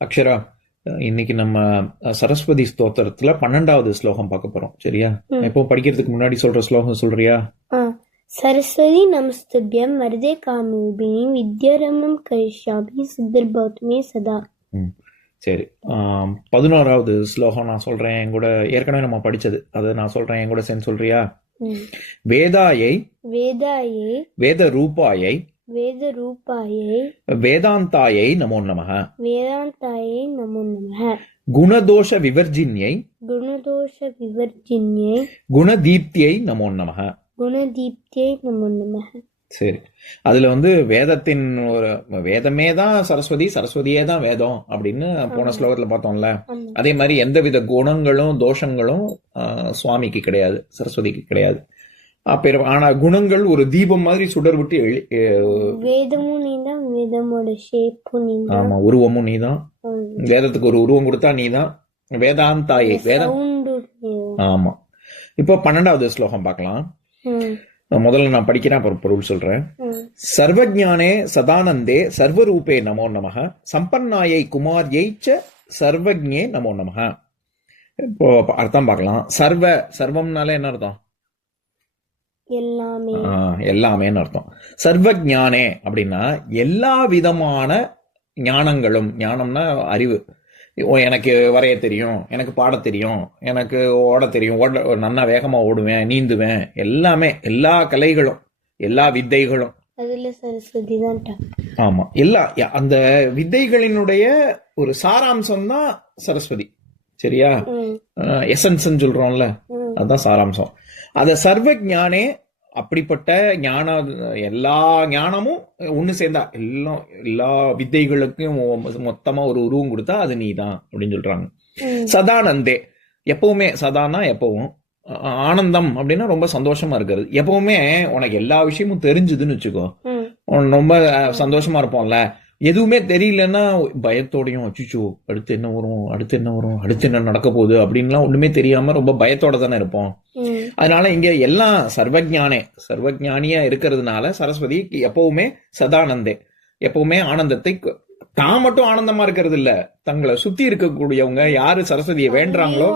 அக்ஷரா, இன்னைக்கு நம்ம சரஸ்வதி ஸ்தோத்திரத்துல 12வது ஸ்லோகம் பார்க்க போறோம். சரியா? இப்போ படிக்கிறதுக்கு முன்னாடி சொல்ற ஸ்லோகம் சொல்றியா? சரஸ்வதி நமஸ்துபியம் வரதே காமிபினி வித்யாரம்பம் கரிஷ்யாமி சித்தர்பௌத்மே சதா. சரி, 11வது ஸ்லோகம் நான் சொல்றேன். என் கூட ஏற்கனவே நம்ம படிச்சது, அதை நான் சொல்றேன். என் கூட சேர்ந்து சொல்றியா? வேதாயை வேதாயை வேத ரூபாயை வேத ரூபாயை வேதாந்தாயை நமோ நமஹ வேதாந்தாயை நமோ நமஹ குணதோஷ விவர்ஜின்யை குணதோஷ விவர்ஜின்யை குணதீப்தியை நமோ நமஹ குணதீப்தியை நமோ நமஹ. சரி, அதுல வேதத்தின் ஒரு வேதமே தான் சரஸ்வதி, சரஸ்வதியே தான் வேதம் அப்படின்னு போன ஸ்லோகத்துல பார்த்தோம்ல. அதே மாதிரி எந்தவித குணங்களும் தோஷங்களும் சுவாமிக்கு கிடையாது, சரஸ்வதிக்கு கிடையாது. ஆனா குணங்கள் ஒரு தீபம் மாதிரி சுடர் விட்டு வேதமும் நீதான், வேதமோட ஷேப்பும் நீதான். ஆமா, உருவமும் நீதான். வேதத்துக்கு ஒரு உருவம் கொடுத்தா நீதான். வேதாந்தாயே வேதம். ஆமா. இப்போ 12வது ஸ்லோகம் பார்க்கலாம். முதல்ல நான் படிக்கிறேன், அப்புறம் பொருள் சொல்றேன். சர்வஜானே சதானந்தே சர்வரூபே நமோ நமஹ சம்பன்னாயை குமாரியை ச சர்வஜ்ஞே நமோ நமஹ. இப்போ அர்த்தம் பார்க்கலாம். சர்வம்னாலே என்ன அர்த்தம்? எல்லாமே, எல்லாமேன்னு அர்த்தம். சர்வஜானே அப்படின்னா எல்லா விதமான ஞானங்களும், ஞானம்னா அறிவு. எனக்கு வரைய தெரியும், எனக்கு பாட தெரியும், எனக்கு ஓட தெரியும், நல்லா வேகமா ஓடுவேன், நீந்துவேன், எல்லாமே, எல்லா கலைகளும், எல்லா வித்தைகளும் அதுல சரஸ்வதி தான். ஆமா, எல்லா அந்த வித்தைகளினுடைய ஒரு சாராம்சம் தான் சரஸ்வதி. சரியா? எசன்ஸ் சொல்றோம்ல, அதுதான் சாராம்சம். அத சர்வஜானே, அப்படிப்பட்ட ஞான, எல்லா ஞானமும் ஒண்ணு சேர்ந்தா எல்லா வித்தைகளுக்கும் மொத்தமா ஒரு உருவம் கொடுத்தா அது நீதான் அப்படின்னு சொல்றாங்க. சதானந்தே, எப்பவுமே, சதானா எப்பவும், ஆனந்தம் அப்படின்னா ரொம்ப சந்தோஷமா இருக்கிறது. எப்பவுமே உனக்கு எல்லா விஷயமும் தெரிஞ்சுதுன்னு வச்சுக்கோ, ரொம்ப சந்தோஷமா இருப்போம்ல. எதுவுமே தெரியலன்னா பயத்தோடையும், அச்சுச்சோ அடுத்து என்ன வரும், அடுத்து என்ன வரும், அடுத்து என்ன நடக்க போகுது அப்படின்லாம் ஒண்ணுமே தெரியாம ரொம்ப பயத்தோட தானே இருப்போம். அதனால இங்க எல்லாம் சர்வஜானியா இருக்கிறதுனால சரஸ்வதி எப்பவுமே சதானந்தே, எப்பவுமே ஆனந்தத்தை, தான் மட்டும் ஆனந்தமா இருக்கிறது இல்ல, தங்களை சுத்தி இருக்கக்கூடியவங்க யாரு சரஸ்வதியை வேண்டாங்களோ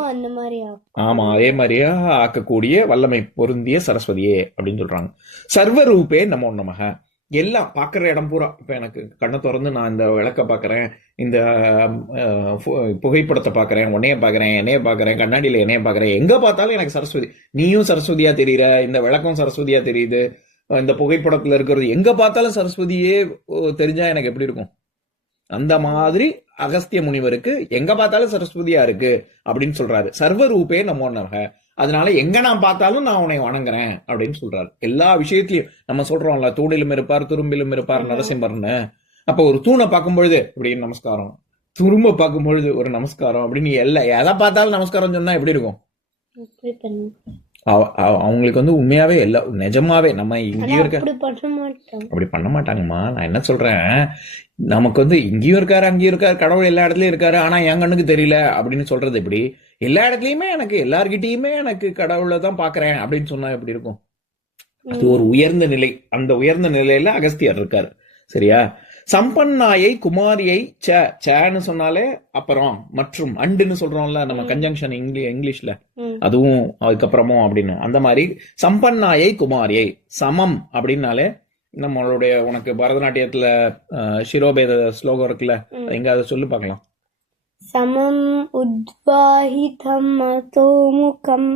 ஆமா அதே மாதிரியா ஆக்கக்கூடிய வல்லமை பொருந்திய சரஸ்வதியே அப்படின்னு சொல்றாங்க. சர்வரூபே நமோ நமஹ, எல்லாம் பாக்குற இடம் பூரா. இப்ப எனக்கு கண்ணை திறந்து நான் இந்த விளக்க பாக்குறேன், இந்த புகைப்படத்தை பாக்குறேன், உன்னைய பாக்குறேன், என்னைய பாக்குறேன், கண்ணாடியில என்னைய பாக்குறேன், எங்க பார்த்தாலும் எனக்கு சரஸ்வதி. நீயும் சரஸ்வதியா தெரியுற, இந்த விளக்கம் சரஸ்வதியா தெரியுது, இந்த புகைப்படத்துல இருக்கிறது எங்க பார்த்தாலும் சரஸ்வதியே தெரிஞ்சா எனக்கு எப்படி இருக்கும்? அந்த மாதிரி அகஸ்திய முனிவருக்கு எங்க பார்த்தாலும் சரஸ்வதியா இருக்கு அப்படின்னு சொல்றாரு. சர்வரூபே நமோ நமஹ, அதனால எங்க நான் பார்த்தாலும் நான் உன்னை வணங்குறேன் அப்படின்னு சொல்றாரு. எல்லா விஷயத்திலயும் நம்ம சொல்றோம்ல, தூணிலும் இருப்பார், துரும்பிலும் இருப்பார் நரசிம்மர்னு. அப்ப ஒரு தூணை பார்க்கும் பொழுது இப்படின்னு நமஸ்காரம், துரும்ப பார்க்கும் பொழுது ஒரு நமஸ்காரம் அப்படின்னு, எதை பார்த்தாலும் நமஸ்காரம் சொன்னா எப்படி இருக்கும்? அவங்களுக்கு உண்மையாவே எல்லாம் நிஜமாவே நம்ம இங்கேயும் இருக்க அப்படி பண்ண மாட்டாங்கம்மா. நான் என்ன சொல்றேன், நமக்கு இங்கேயும் இருக்காரு, அங்கேயும் இருக்காரு, கடவுள் எல்லா இடத்துலயும் இருக்காரு, ஆனா என் கண்ணுக்கு தெரியல அப்படின்னு சொல்றது எப்படி? எல்லா இடத்துலயுமே எனக்கு, எல்லார்கிட்டயுமே எனக்கு கடவுளை தான் பாக்குறேன் அப்படின்னு சொன்னா எப்படி இருக்கும்? அது ஒரு உயர்ந்த நிலை. அந்த உயர்ந்த நிலையில அகஸ்தியர் இருக்காரு. சரியா? சம்பன்னாயை குமாரியை சேன்னு சொன்னாலே அப்புறம் மற்றும் அண்டுன்னு சொல்றோம்ல நம்ம, கன்ஜங்ஷன் இங்கிலீஷ்ல, அதுவும் அதுக்கப்புறமும் அப்படின்னு. அந்த மாதிரி சம்பன்னாயை குமாரியை, சமம் அப்படின்னாலே நம்மளுடைய, உனக்கு பரதநாட்டியத்துல சிரோபேத ஸ்லோகம் இருக்குல்ல, எங்க அதை சொல்லி பார்க்கலாம். சமம் உத்வாஹிதம் அதோமுகம்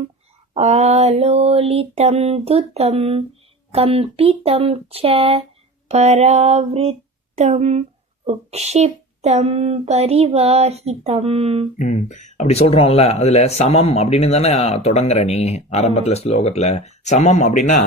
ஆலோலிதம் துதம் கம்பிதம் ச பராவ்ருத்தம் உக்ஷிப்தம் பரிவாஹிதம். அப்படி சொல்றோம்ல, அதுல சமம் அப்படின்னு தானே தொடங்குற நீ ஆரம்பத்துல ஸ்லோகத்துல. சமம் அப்படின்னா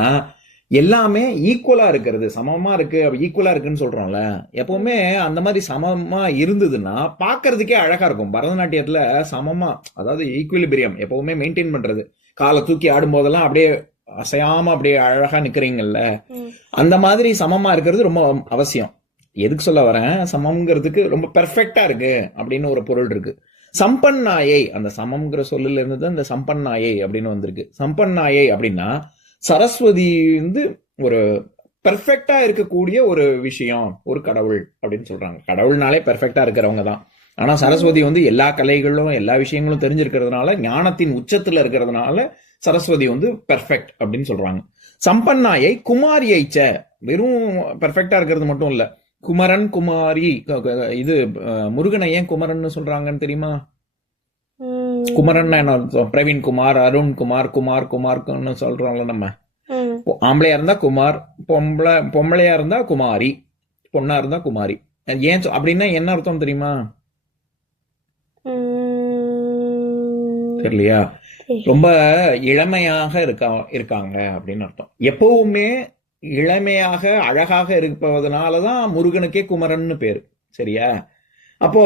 எல்லாமே ஈக்குவலா இருக்கிறது, சமமா இருக்கு, ஈக்குவலா இருக்குன்னு சொல்றோம்ல. எப்பவுமே அந்த மாதிரி சமமா இருந்ததுன்னா பாக்குறதுக்கே அழகா இருக்கும். பரதநாட்டியத்துல சமமா, அதாவது ஈக்குவலிபிரியம் எப்பவுமே மெயின்டைன் பண்றது, காலை தூக்கி ஆடும் போதெல்லாம் அப்படியே அசையாம அப்படியே அழகா நிக்கிறீங்கல்ல, அந்த மாதிரி சமமா இருக்கிறது ரொம்ப அவசியம். எதுக்கு சொல்ல வரேன், சமம்ங்கிறதுக்கு ரொம்ப பெர்ஃபெக்டா இருக்கு அப்படின்னு ஒரு பொருள் இருக்கு. சம்பன்னாயை, அந்த சமம்ங்கிற சொல்லுல இருந்து இந்த சம்பன்னாயை அப்படின்னு வந்திருக்கு. சம்பன்னாயை அப்படின்னா சரஸ்வதி ஒரு பெர்ஃபெக்டா இருக்கக்கூடிய ஒரு விஷயம், ஒரு கடவுள் அப்படின்னு சொல்றாங்க. கடவுள்னாலே பெர்ஃபெக்டா இருக்கிறவங்க தான். ஆனா சரஸ்வதி வந்து எல்லா கலைகளும் எல்லா விஷயங்களும் தெரிஞ்சிருக்கிறதுனால, ஞானத்தின் உச்சத்துல இருக்கிறதுனால சரஸ்வதி வந்து பெர்ஃபெக்ட் அப்படின்னு சொல்றாங்க. சம்பன்னாயை குமாரியைச்ச, வெறும் பெர்ஃபெக்டா இருக்கிறது மட்டும் இல்ல, குமரன் குமாரி. இது முருகனை ஏன் குமரன் சொல்றாங்கன்னு தெரியுமா? குமரன் என்ன அர்த்தம்? பிரவீன் குமார், அருண் குமார், குமார்னு சொல்றோம்ல நம்ம. ஆம்பளையா இருந்தா குமார், பொம்பளையா இருந்தா குமாரி, பொண்ணா இருந்தா குமாரி. ஏன் அப்படின்னா என்ன அர்த்தம் தெரியுமா? தெரியலையா? ரொம்ப இளமையாக இருக்காங்க அப்படின்னு அர்த்தம். எப்பவுமே இளமையாக அழகாக இருப்பதனாலதான் முருகனுக்கே குமரன்னு பேரு. சரியா? அப்போ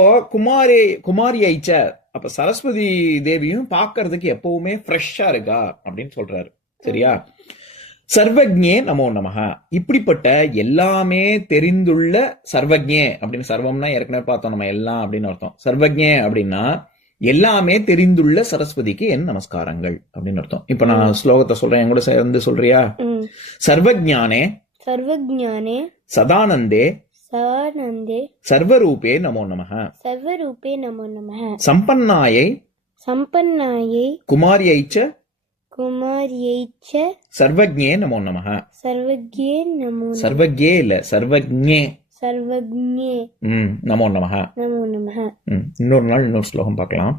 குமாரி ஐச்ச, அப்ப சரஸ்வதி தேவியும் பார்க்கறதுக்கு எப்பவுமே ஃப்ரெஷ்ஷா இருக்கா அப்படின்னு சொல்றாரு. சரியா? சர்வஜ்ஞே நமோ நமஹ, இப்படிப்பட்ட எல்லாமே தெரிந்துள்ள சர்வஜ்ஞே அப்படின்னு, சர்வம்னா ஏற்கனவே பார்த்தோம் நம்ம, எல்லாம் அப்படின்னு அர்த்தம். சர்வஜ்ஞே அப்படின்னா எல்லாமே தெரிந்துள்ள சரஸ்வதிக்கு என் நமஸ்காரங்கள் அப்படின்னு அர்த்தம். இப்ப நான் ஸ்லோகத்தை சொல்றேன், என் கூட சேர்ந்து சொல்றியா? சர்வஜ்ஞானே சர்வஜ்ஞானே சதானந்தே சானந்தே சர்வரூபே நமோ நமஹ சர்வரூபே நமோ நமஹ சம்பன்னாயை சம்பன்னாயை குமாரியைச்ச குமாரியைச்ச சர்வஜ்ஞே நமோ நமஹ. சர்வஜ்ஞே நமோ சர்வஜ்ஞே இல்ல, சர்வஜ்ஞே. சர்வஜ்ஞே நமோ நமஹ. நமோ நமஹ. இன்னொரு நாள் இன்னொரு ஸ்லோகம் பார்க்கலாம்.